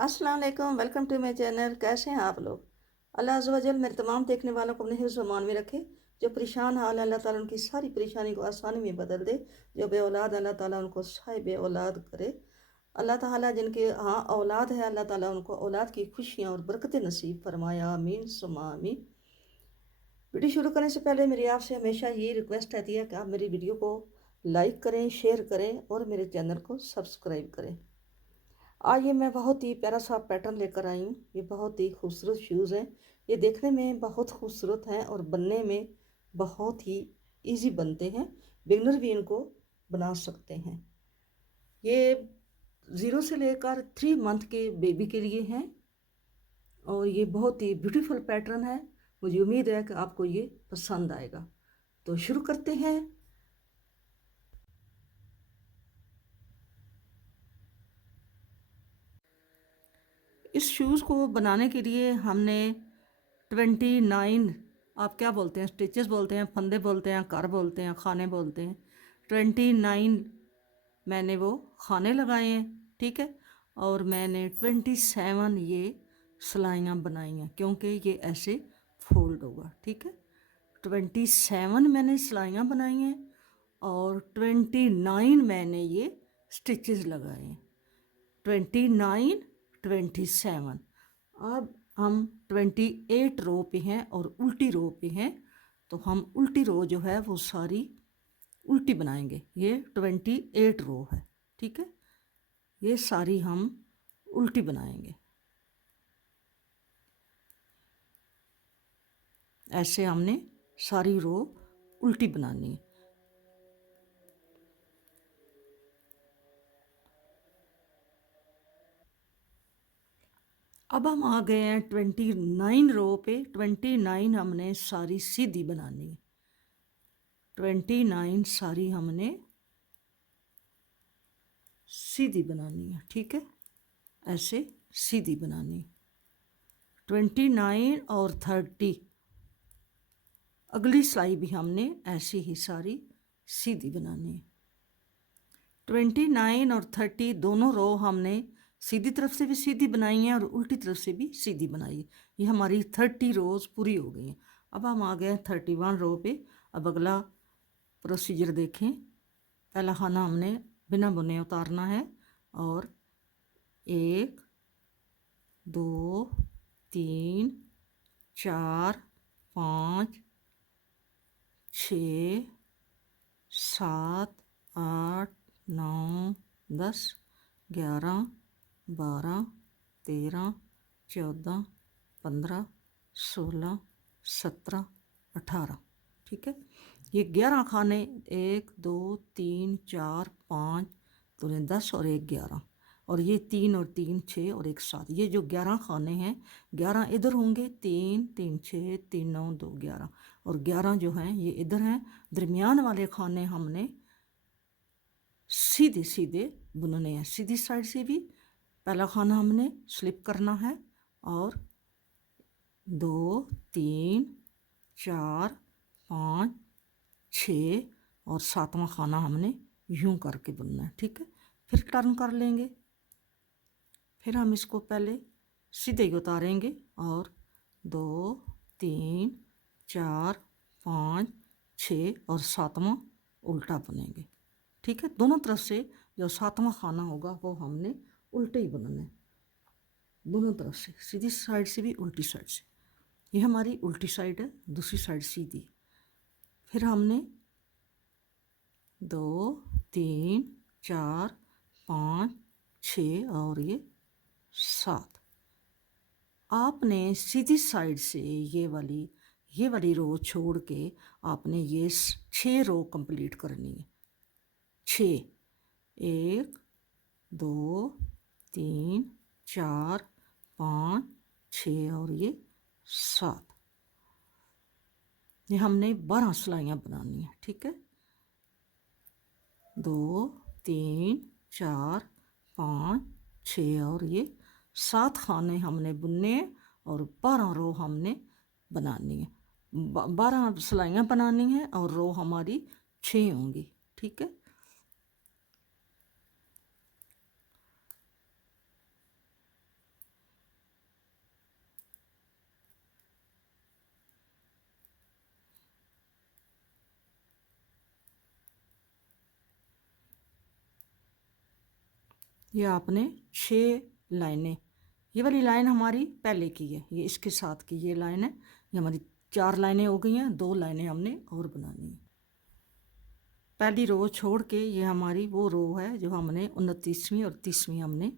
अस्सलाम वालेकुम, welcome to my channel. कैसे हैं आप लोग? अल्लाह अज़्ज़ व जल मेरे तमाम देखने वालों को अपने हिफ्ज़ व ईमान में रखे। जो परेशान हाल है, अल्लाह ताला उनकी सारी परेशानी को आसानी में बदल दे। जो बे औलाद, अल्लाह ताला उनको साहिब औलाद करे। अल्लाह ताला जिनके हाँ औलाद है, अल्लाह ताला उनको औलाद की खुशियाँ और बरकतें नसीब फरमाए। आमीन सुम्मा आमीन। वीडियो शुरू करने से पहले मेरी आपसे हमेशा ये रिक्वेस्ट रहती है कि आप मेरी वीडियो को लाइक करें, शेयर करें और मेरे चैनल को सब्सक्राइब करें। आज ये मैं बहुत ही प्यारा सा पैटर्न लेकर आई हूँ। ये बहुत ही खूबसूरत शूज़ हैं। ये देखने में बहुत खूबसूरत हैं और बनने में बहुत ही इजी बनते हैं। बिगनर भी इनको बना सकते हैं। ये 0 से लेकर 3 मंथ के बेबी के लिए हैं और ये बहुत ही ब्यूटीफुल पैटर्न है। मुझे उम्मीद है कि आपको ये पसंद आएगा। तो शुरू करते हैं। इस शूज़ को बनाने के लिए हमने 29, आप क्या बोलते हैं, स्टिचेस बोलते हैं, फंदे बोलते हैं, कर बोलते हैं, खाने बोलते हैं। 29 मैंने वो खाने लगाए हैं, ठीक है। और मैंने 27 ये सिलाइयाँ बनाई हैं, क्योंकि ये ऐसे फोल्ड होगा, ठीक है। 27 मैंने सिलाइयाँ बनाई हैं और 29 मैंने ये स्टिचेस लगाए हैं। 29, 27। अब हम 28 रो पे हैं और उल्टी रो पे हैं, तो हम उल्टी रो जो है वो सारी उल्टी बनाएंगे। ये 28 रो है, ठीक है। ये सारी हम उल्टी बनाएंगे। ऐसे हमने सारी रो उल्टी बनानी है। अब हम आ गए हैं 29 रो पे। 29 हमने सारी सीधी बनानी है। 29 सारी हमने सीधी बनानी है, ठीक है। ऐसे सीधी बनानी है। 29 और 30 अगली सिलाई भी हमने ऐसी ही सारी सीधी बनानी है। 29 और 30 दोनों रो हमने सीधी तरफ से भी सीधी बनाई है और उल्टी तरफ से भी सीधी बनाई है। ये हमारी 30 रोज़ पूरी हो गई हैं। अब हम आ गए 31 रो पे। अब अगला प्रोसीजर देखें। पहला खाना हमने बिना बुने उतारना है और 1 2 3 4 5 6 7 8 9 10 11 12 13 14 15 16 17 18, ठीक है। ये 11 खाने, 1 2 3 4 5 दूने 10 और 1 11, और ये 3 और 3 6 और 1 7। ये जो 11 खाने हैं, 11 इधर होंगे, 3 3 6 3 9 2 11, और 11 जो हैं ये इधर हैं। दरमियान वाले खाने हमने सीधे सीधे बुनने हैं। सीधी साइड से भी पहला खाना हमने स्लिप करना है और 2 3 4 5 6 और 7वां खाना हमने यूं करके बुनना है, ठीक है। फिर टर्न कर लेंगे। फिर हम इसको पहले सीधे ही उतारेंगे और 2 3 4 5 6 और 7वां उल्टा बुनेंगे, ठीक है। दोनों तरफ से जो 7वां खाना होगा वो हमने उल्टे ही बुनना है, दोनों तरफ से, सीधी साइड से भी उल्टी साइड से। ये हमारी उल्टी साइड है, दूसरी साइड सीधी। फिर हमने 2 3 4 5 6 और ये 7। आपने सीधी साइड से ये वाली रो छोड़ के आपने ये 6 रो कंप्लीट करनी है। 6, 1 2 3 4 5 6 और ये 7। ये हमने 12 सिलाइयाँ बनानी है, ठीक है। 2 3 4 5 6 और ये 7 खाने हमने बुनने हैं और 12 रो हमने बनानी है। 12 सिलाइयाँ बनानी हैं और रो हमारी 6 होंगी, ठीक है। ये आपने 6 लाइनें, ये वाली लाइन हमारी पहले की है, ये इसके साथ की ये लाइन है, ये हमारी 4 लाइनें हो गई हैं, 2 लाइनें हमने और बनानी है। पहली रो छोड़ के ये हमारी वो रो है जो हमने 29वीं और 30वीं हमने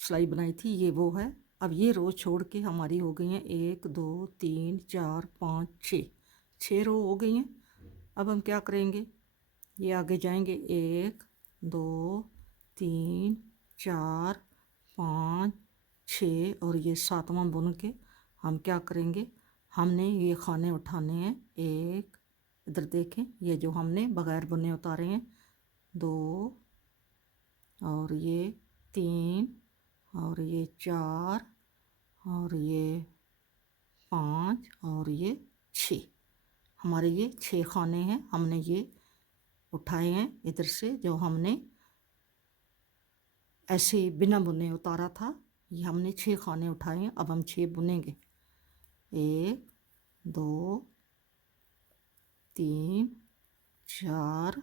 सिलाई बनाई थी, ये वो है। अब ये रो छोड़ के हमारी हो गई हैं 1 2 3 4 5 6, 6 रो हो गई हैं। अब हम क्या करेंगे, ये आगे जाएंगे 1 2 3 4 5 6 और ये 7वां बुन के हम क्या करेंगे, हमने ये खाने उठाने हैं। एक, इधर देखें, ये जो हमने बगैर बुने उतारे हैं 2 और ये 3 और ये 4 और ये 5 और ये 6, हमारे ये 6 खाने हैं। हमने ये उठाए हैं इधर से, जो हमने ऐसे बिना बुने उतारा था, ये हमने 6 खाने उठाए हैं। अब हम 6 बुनेंगे, 1 2 3 4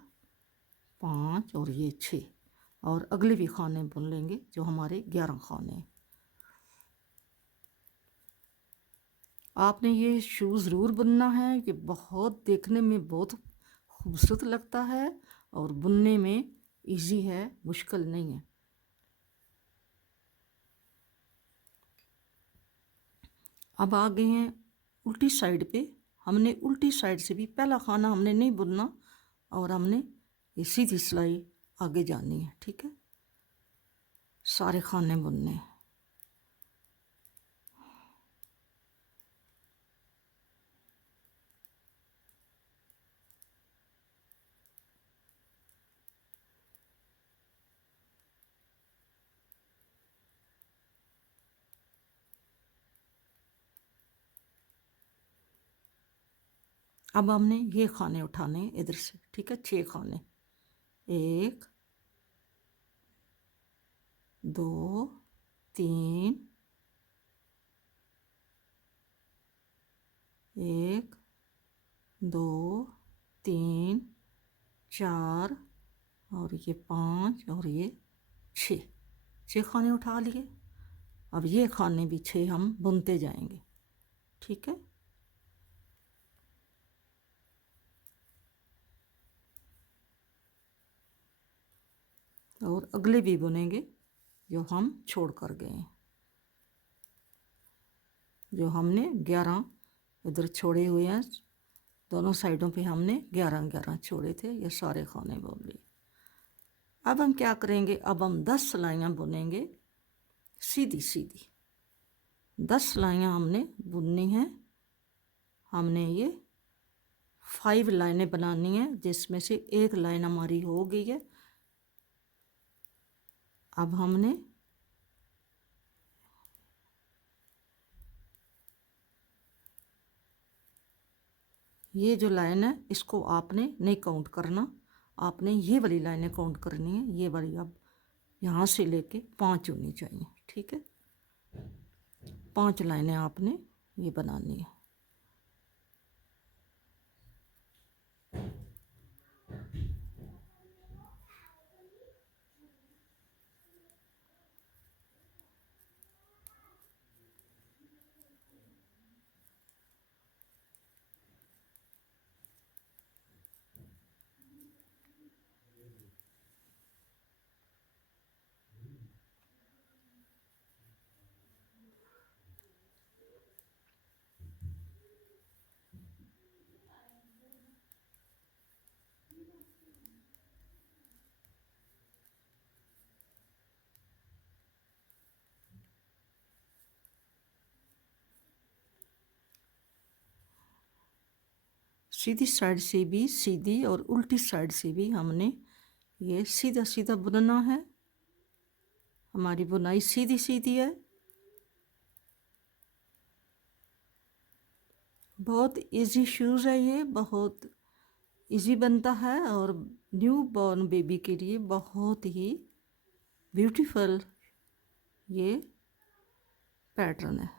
5 और ये 6, और अगले भी खाने बुन लेंगे जो हमारे 11 खाने हैं। आपने ये शूज़ ज़रूर बुनना है, ये बहुत देखने में बहुत खूबसूरत लगता है और बुनने में इजी है, मुश्किल नहीं है। अब आ गए हैं उल्टी साइड पे। हमने उल्टी साइड से भी पहला खाना हमने नहीं बुनना और हमने ये सीधी सिलाई आगे जानी है, ठीक है। सारे खाने बुनने हैं। अब हमने ये खाने उठाने हैं इधर से, ठीक है। 6 खाने, 1 2 3 1 2 3 4 और ये 5 और ये 6, 6 खाने उठा लिए। अब ये खाने भी 6 हम बुनते जाएंगे, ठीक है। और अगले भी बुनेंगे जो हम छोड़ कर गए हैं, जो हमने 11 इधर छोड़े हुए हैं, दोनों साइडों पे हमने 11 छोड़े थे, ये सारे खाने बुन लिए। अब हम क्या करेंगे, अब हम 10 सिलाइयाँ बुनेंगे सीधी सीधी। 10 सिलाइयाँ हमने बुननी हैं। हमने ये 5 लाइनें बनानी है, जिसमें से एक लाइन हमारी हो गई है। अब हमने ये जो लाइन है इसको आपने नहीं काउंट करना, आपने ये वाली लाइनें काउंट करनी है। ये वाली अब यहाँ से लेके 5 होनी चाहिए, ठीक है। 5 लाइनें आपने ये बनानी है। सीधी साइड से भी सीधी और उल्टी साइड से भी हमने ये सीधा सीधा बुनना है। हमारी बुनाई सीधी सीधी है। बहुत इजी शूज़ है ये, बहुत इजी बनता है और न्यू बॉर्न बेबी के लिए बहुत ही ब्यूटीफुल ये पैटर्न है।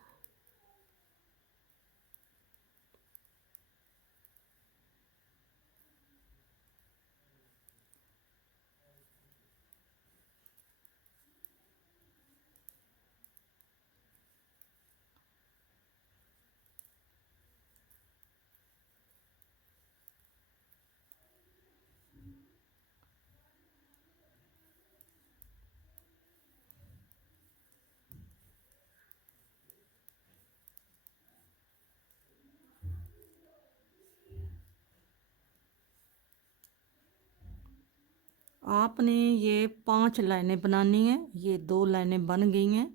आपने ये 5 लाइनें बनानी हैं, ये 2 लाइनें बन गई हैं,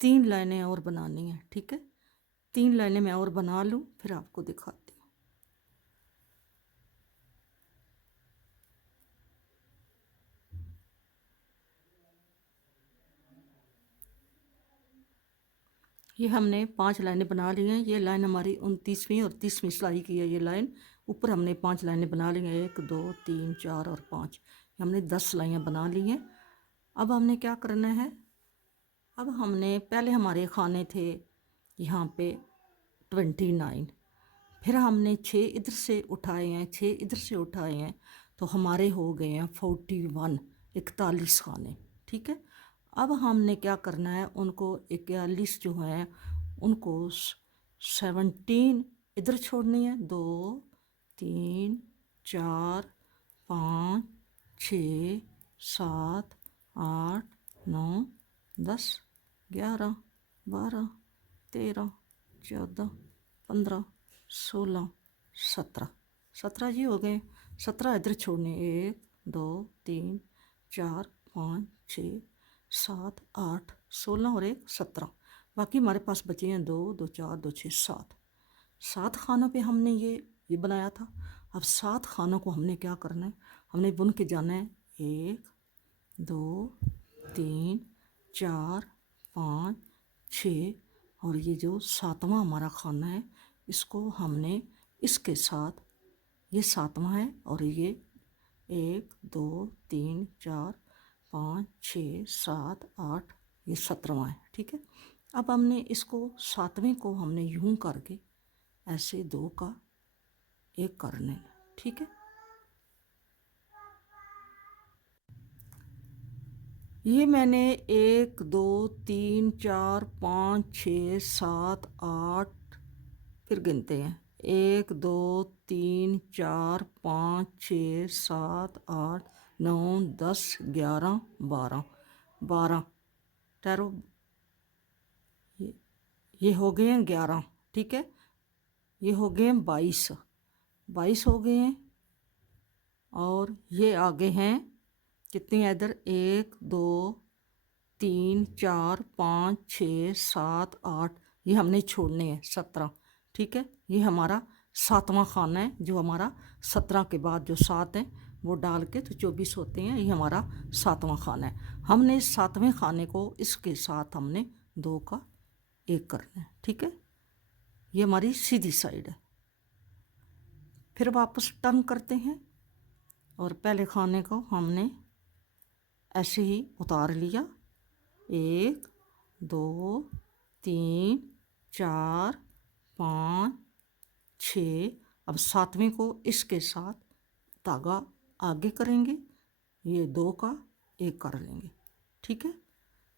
3 लाइनें और बनानी हैं। ठीक है, 3 लाइनें मैं और बना लूँ फिर आपको दिखाती हूँ। ये हमने 5 लाइनें बना ली हैं। ये लाइन हमारी 29वीं और 30वीं सिलाई की है। ये लाइन ऊपर हमने 5 लाइनें बना ली हैं, 1 2 3 4 और 5, हमने 10 लाइनें बना ली हैं। अब हमने क्या करना है, अब हमने पहले हमारे खाने थे यहाँ पे 29, फिर हमने 6 इधर से उठाए हैं, 6 इधर से उठाए हैं, तो हमारे हो गए हैं 41, 41 खाने। ठीक है, अब हमने क्या करना है, उनको 41 जो हैं उनको 17 इधर छोड़नी है। 2 3 4 5 6 7 8 9 10 11 12 13 14 15 16 17, 17 जी हो गए। 17 इधर छोड़ने, 1 2 3 4 5 6 7 8 16 और 1 17, बाकी हमारे पास बचे हैं 2 2 4 2 6 7, 7 खानों पे हमने ये बनाया था। अब 7 खानों को हमने क्या करना है, हमने बुन के जाना है। 1 2 3 4 5 6 और ये जो 7वां हमारा खाना है, इसको हमने इसके साथ, ये 7वां है और ये 1 2 3 4 5 6 7 8, ये 17वां है। ठीक है, अब हमने इसको 7वें को हमने यूं करके ऐसे 2 का 1 करने। ठीक है, ये मैंने 1 2 3 4 5 6 7 8, फिर गिनते हैं, 1 2 3 4 5 6 7 8 9 10 11 12 12 ठहरो, ये हो गए हैं 11। ठीक है, ये हो गए हैं 22, 22 हो गए हैं। और ये आगे हैं कितनी है इधर, 1 2 3 4 5 6 7 8, ये हमने छोड़ने हैं 17। ठीक है, ये हमारा 7वां खाना है, जो हमारा 17 के बाद जो 7 हैं वो डाल के तो 24 होते हैं, ये हमारा 7वां खाना है। हमने इस 7वें खाने को इसके साथ हमने 2 का 1 करना है। ठीक है, ये हमारी सीधी साइड है। फिर वापस टर्न करते हैं और पहले खाने को हमने ऐसे ही उतार लिया, 1 2 3 4 5 6, अब 7वें को इसके साथ धागा आगे करेंगे, ये 2 का 1 कर लेंगे। ठीक है,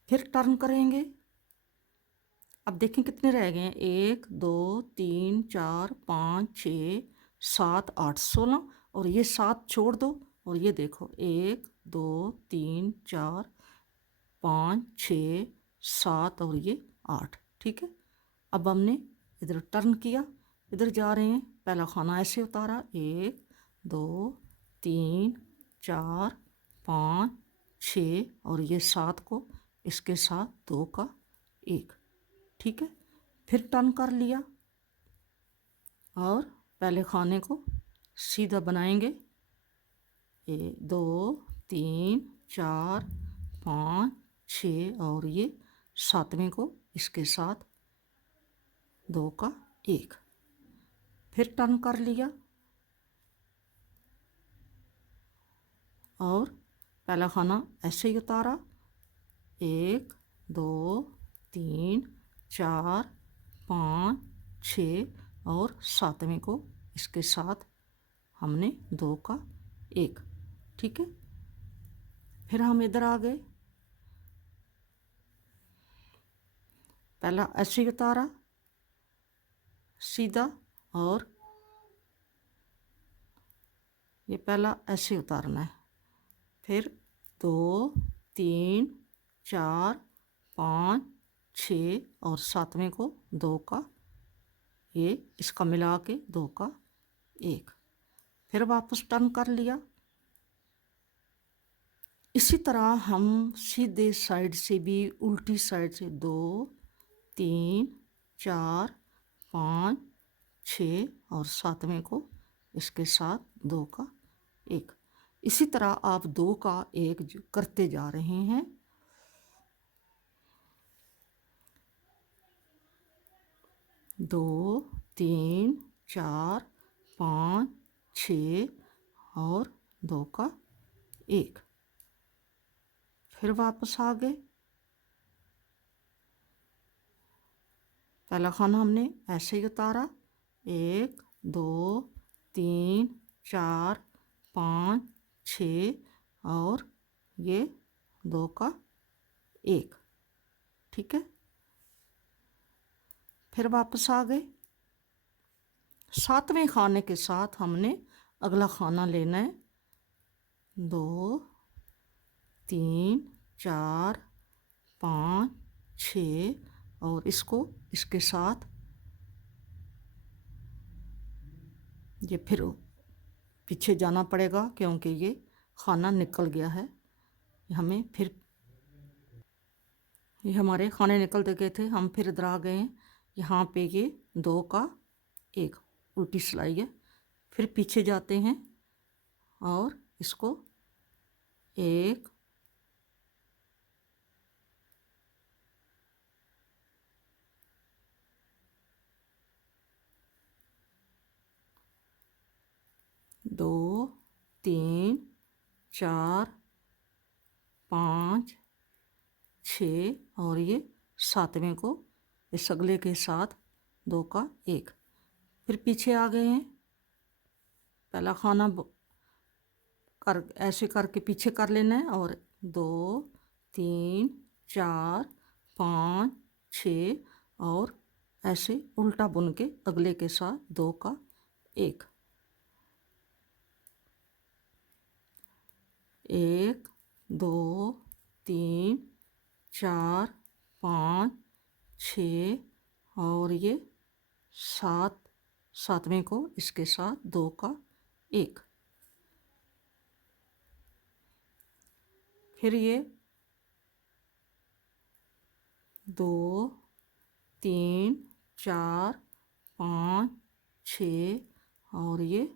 फिर टर्न करेंगे। अब देखें कितने रह गए हैं, 1 2 3 4 5 6 7 8 16, और ये 7 छोड़ दो और ये देखो 1 2 3 4 5 6 7 और ये 8। ठीक है, अब हमने इधर टर्न किया, इधर जा रहे हैं, पहला खाना ऐसे उतारा, 1 2 3 4 5 6 और ये 7 को इसके साथ 2 का 1। ठीक है, फिर टर्न कर लिया और पहले खाने को सीधा बनाएंगे, 2 3 4 5 6 और ये 7वें को इसके साथ 2 का 1, फिर टर्न कर लिया और पहला खाना ऐसे ही उतारा, 1 2 3 4 5 6 और 7वें को इसके साथ हमने 2 का 1। ठीक है, फिर हम इधर आ गए, पहला ऐसे ही उतारा सीधा और ये पहला ऐसे उतारना है, फिर 2 3 4 5 6 और 7वें को 2 का, ये इसका मिला के 2 का 1, फिर वापस टर्न कर लिया इसी तरह हम सीधे साइड से भी उल्टी साइड से 2 3 4 5 6 और सातवें को इसके साथ 2 का 1। इसी तरह आप 2 का 1 करते जा रहे हैं। दो 3 4 5 6 और 2 का 1। फिर वापस आ गए। पहला खाना हमने ऐसे ही उतारा, 1 2 3 4 5 6 और ये 2 का 1। ठीक है, फिर वापस आ गए। सातवें खाने के साथ हमने अगला खाना लेना है, 2 3 4 5 6 और इसको इसके साथ ये फिर पीछे जाना पड़ेगा क्योंकि ये खाना निकल गया है। हमें फिर ये हमारे खाने निकलते गए थे, हम फिर इधर आ गए हैं। यहाँ पे ये 2 का 1 उल्टी सिलाई है। फिर पीछे जाते हैं और इसको 1 2 3 4 5 6 और ये सातवें को इस अगले के साथ 2 का 1। फिर पीछे आ गए हैं। पहला खाना कर ऐसे करके पीछे कर लेना है और 2 3 4 5 6 और ऐसे उल्टा बुन के अगले के साथ 2 का 1। 1 2 3 4 5 6 और ये सातवें को इसके साथ 2 का 1। फिर ये 2 3 4 5 6 और ये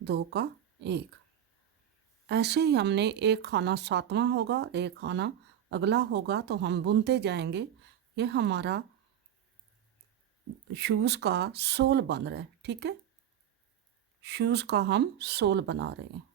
2 का 1। ऐसे ही हमने एक खाना सातवां होगा, एक खाना अगला होगा, तो हम बुनते जाएंगे। ये हमारा शूज़ का सोल बन रहा है। ठीक है, शूज़ का हम सोल बना रहे हैं।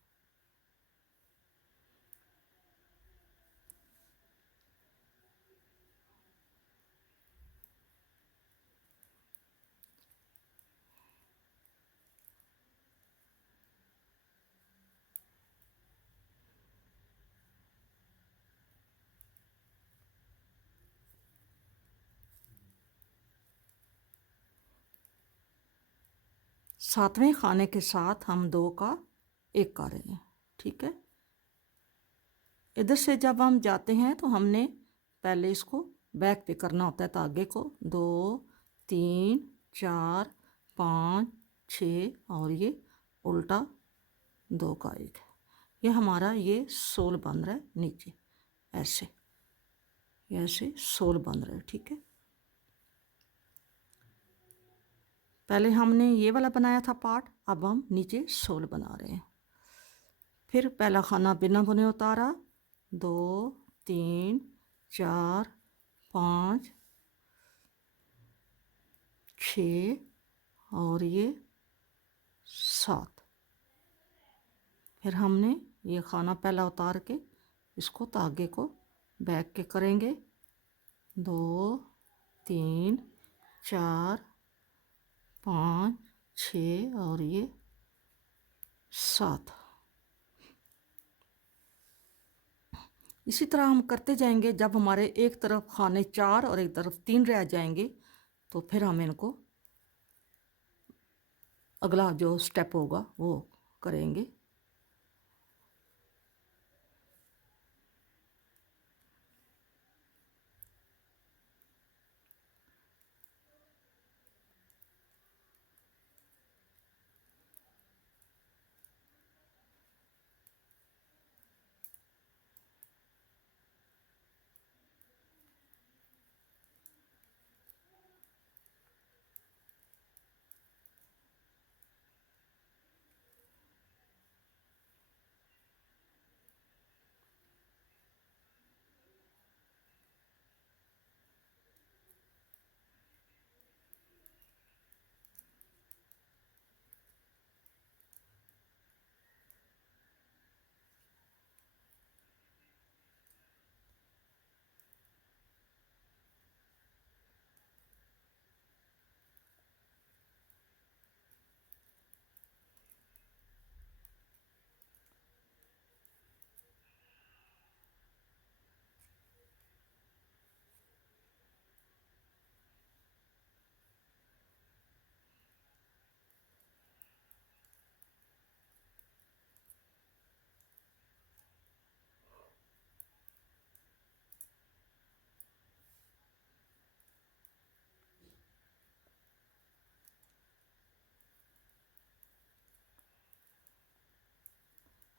सातवें खाने के साथ हम 2 का 1 कर रहे हैं। ठीक है, इधर से जब हम जाते हैं तो हमने पहले इसको बैक पे करना होता है तागे को। 2 3 4 5 6 और ये उल्टा 2 का 1 है। ये हमारा ये सोल बन रहा है नीचे, ऐसे ऐसे सोल बन रहा है। ठीक है, पहले हमने ये वाला बनाया था पार्ट, अब हम नीचे सोल बना रहे हैं। फिर पहला खाना बिना बुने उतारा, 2 3 4 5 6 और ये 7। फिर हमने ये खाना पहला उतार के इसको तागे को बैक के करेंगे। 2 3 4 5 6 और ये 7। इसी तरह हम करते जाएंगे। जब हमारे एक तरफ खाने 4 और एक तरफ 3 रह जाएंगे तो फिर हम इनको अगला जो स्टेप होगा वो करेंगे।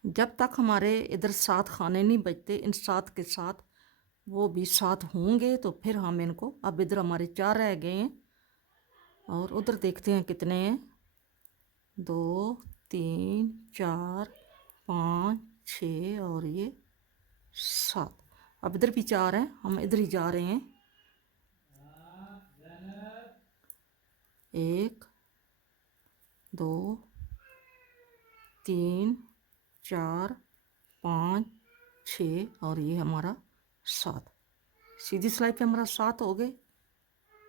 जब तक हमारे इधर 7 खाने नहीं बचते, इन 7 के साथ वो भी 7 होंगे तो फिर हम इनको, अब इधर हमारे 4 रह गए हैं और उधर देखते हैं कितने हैं। 2 3 4 5 6 और ये 7। अब इधर भी 4 हैं, हम इधर ही जा रहे हैं। 1 2 3 4 5 6 और ये हमारा 7। सीधी सिलाई पे हमारा 7 हो गए।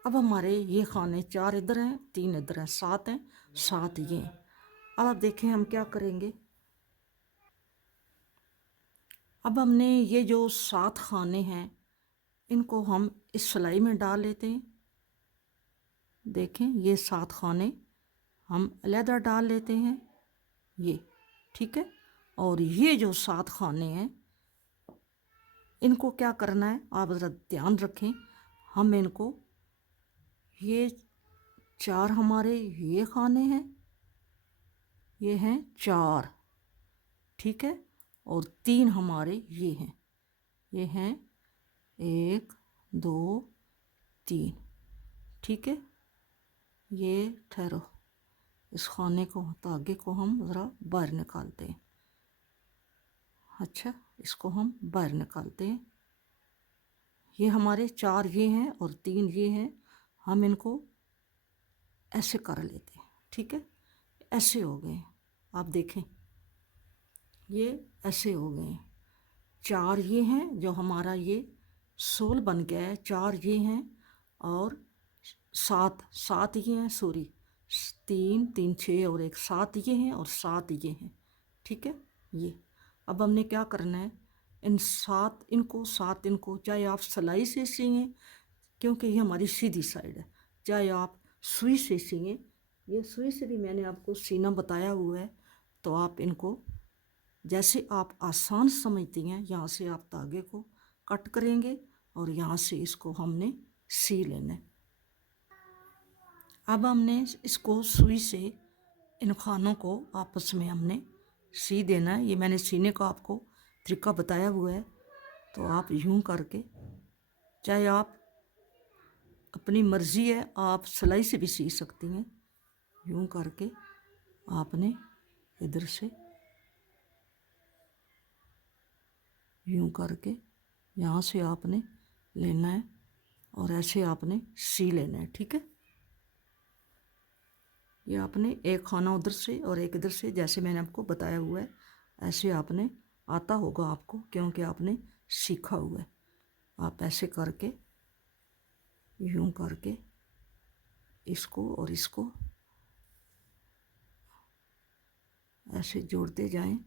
अब हमारे ये खाने 4 इधर हैं, 3 इधर हैं, 7 हैं, 7 ये हैं। अब आप देखें हम क्या करेंगे। अब हमने ये जो 7 खाने हैं इनको हम इस सिलाई में डाल लेते हैं। देखें ये 7 खाने हम अलहदा डाल लेते हैं, ये ठीक है। और ये जो 7 खाने हैं इनको क्या करना है आप ज़रा ध्यान रखें। हम इनको, ये 4 हमारे ये खाने हैं, ये हैं 4 ठीक है, और 3 हमारे ये हैं, ये हैं 1 2 3 ठीक है। ये ठहरो, इस खाने को, धागे को हम ज़रा बाहर निकालते हैं। अच्छा, इसको हम बाहर निकालते हैं। ये हमारे 4 ये हैं और 3 ये हैं, हम इनको ऐसे कर लेते हैं ठीक है। ऐसे हो गए, आप देखें ये ऐसे हो गए। 4 ये हैं, जो हमारा ये सोल बन गया है, 4 ये हैं और 7 ये हैं, सॉरी 3 3 6 और 1 7 ये हैं और 7 ये हैं ठीक है। ये अब हमने क्या करना है, इन 7 इनको 7 इनको, चाहे आप सिलाई से सिएं क्योंकि ये हमारी सीधी साइड है, चाहे आप सुई से सिएं, ये सुई से भी मैंने आपको सीना बताया हुआ है। तो आप इनको जैसे आप आसान समझती हैं, यहाँ से आप धागे को कट करेंगे और यहाँ से इसको हमने सी लेना है। अब हमने इसको सुई से इन खानों को आपस में हमने सी देना है। ये मैंने सीने का आपको तरीका बताया हुआ है। तो आप यूं करके, चाहे आप अपनी मर्ज़ी है, आप सिलाई से भी सी सकती हैं। यूं करके आपने इधर से यूं करके यहाँ से आपने लेना है और ऐसे आपने सी लेना है ठीक है। ये आपने एक खाना उधर से और एक इधर से, जैसे मैंने आपको बताया हुआ है, ऐसे आपने आता होगा आपको क्योंकि आपने सीखा हुआ है। आप ऐसे करके यूं करके इसको और इसको ऐसे जोड़ते जाएं।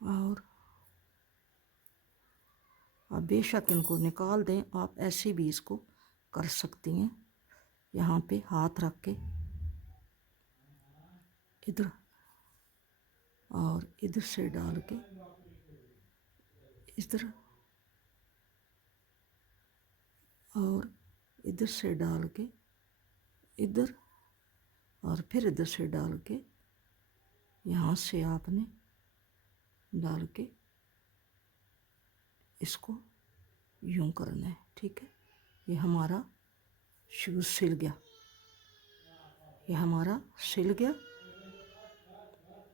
और आप बेशक इनको निकाल दें, आप ऐसे भी इसको कर सकती हैं। यहाँ पे हाथ रख के इधर और इधर से डाल के इधर और इधर से डाल के इधर और फिर इधर से डाल के यहाँ से आपने डाल के इसको यूं करना है ठीक है। ये हमारा शूज़ सिल गया, ये हमारा सिल गया।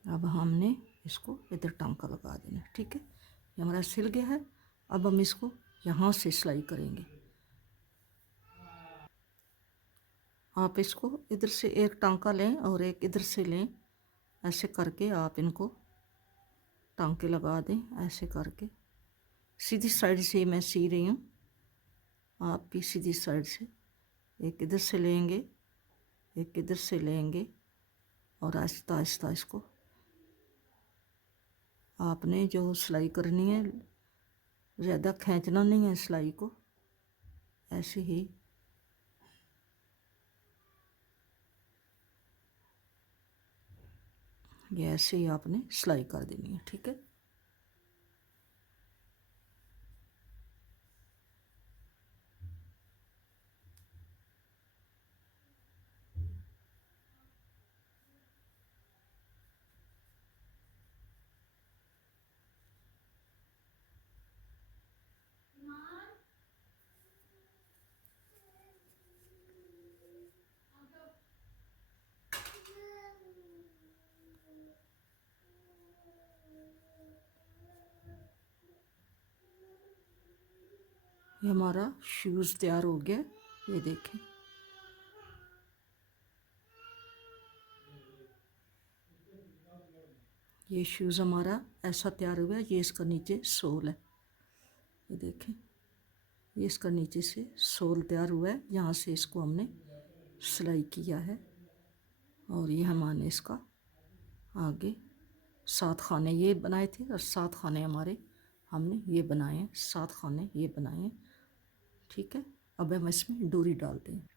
अब हमने इसको इधर टांका लगा देना है ठीक है। ये हमारा सिल गया है। अब हम इसको यहाँ से सिलाई करेंगे। आप इसको इधर से एक टांका लें और एक इधर से लें, ऐसे करके आप इनको टांके लगा दें। ऐसे करके सीधी साइड से मैं सी रही हूँ, आप भी सीधी साइड से एक इधर से लेंगे, एक इधर से लेंगे और आहिस्ता आहिस्ता इसको आपने जो सिलाई करनी है, ज़्यादा खींचना नहीं है सिलाई को, ऐसे ही ये ऐसे ही आपने सिलाई कर देनी है ठीक है। ये हमारा शूज़ तैयार हो गया, ये देखें। ये शूज़ हमारा ऐसा तैयार हुआ है। ये इसका नीचे सोल है, ये देखें। ये इसका नीचे से सोल तैयार हुआ है, यहाँ से इसको हमने सिलाई किया है। और ये हमने इसका आगे 7 खाने ये बनाए थे और 7 खाने हमारे हमने ये बनाए हैं, 7 खाने ये बनाए हैं। ठीक है, अब हम इसमें डोरी डालते हैं।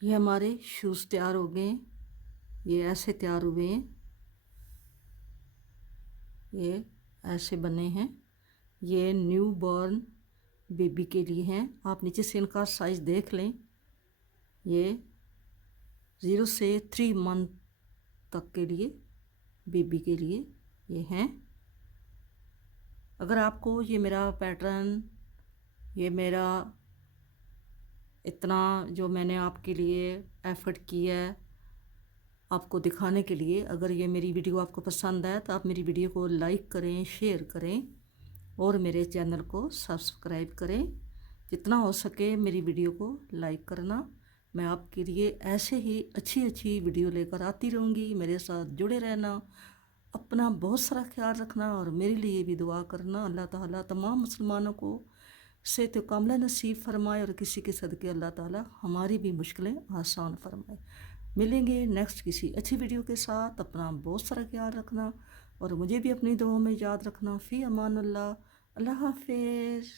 ये हमारे शूज़ तैयार हो गए हैं, ये ऐसे तैयार हुए हैं, ये ऐसे बने हैं। ये न्यू बॉर्न बेबी के लिए हैं। आप नीचे से इनका साइज़ देख लें। ये 0 से 3 मंथ तक के लिए बेबी के लिए ये हैं। अगर आपको ये मेरा पैटर्न, ये मेरा इतना जो मैंने आपके लिए एफ़र्ट किया है आपको दिखाने के लिए, अगर ये मेरी वीडियो आपको पसंद आए तो आप मेरी वीडियो को लाइक करें, शेयर करें और मेरे चैनल को सब्सक्राइब करें। जितना हो सके मेरी वीडियो को लाइक करना। मैं आपके लिए ऐसे ही अच्छी अच्छी वीडियो लेकर आती रहूँगी। मेरे साथ जुड़े रहना, अपना बहुत सारा ख्याल रखना और मेरे लिए भी दुआ करना। अल्लाह ताला तमाम मुसलमानों को सेहत कामला नसीब फरमाए और किसी के सदक़े अल्लाह ताला हमारी भी मुश्किलें आसान फरमाए। मिलेंगे नेक्स्ट किसी अच्छी वीडियो के साथ। अपना बहुत सारा ख्याल रखना और मुझे भी अपनी दुआओं में याद रखना। फ़ी अमानुल्लाह, अल्लाह हाफ़िज़।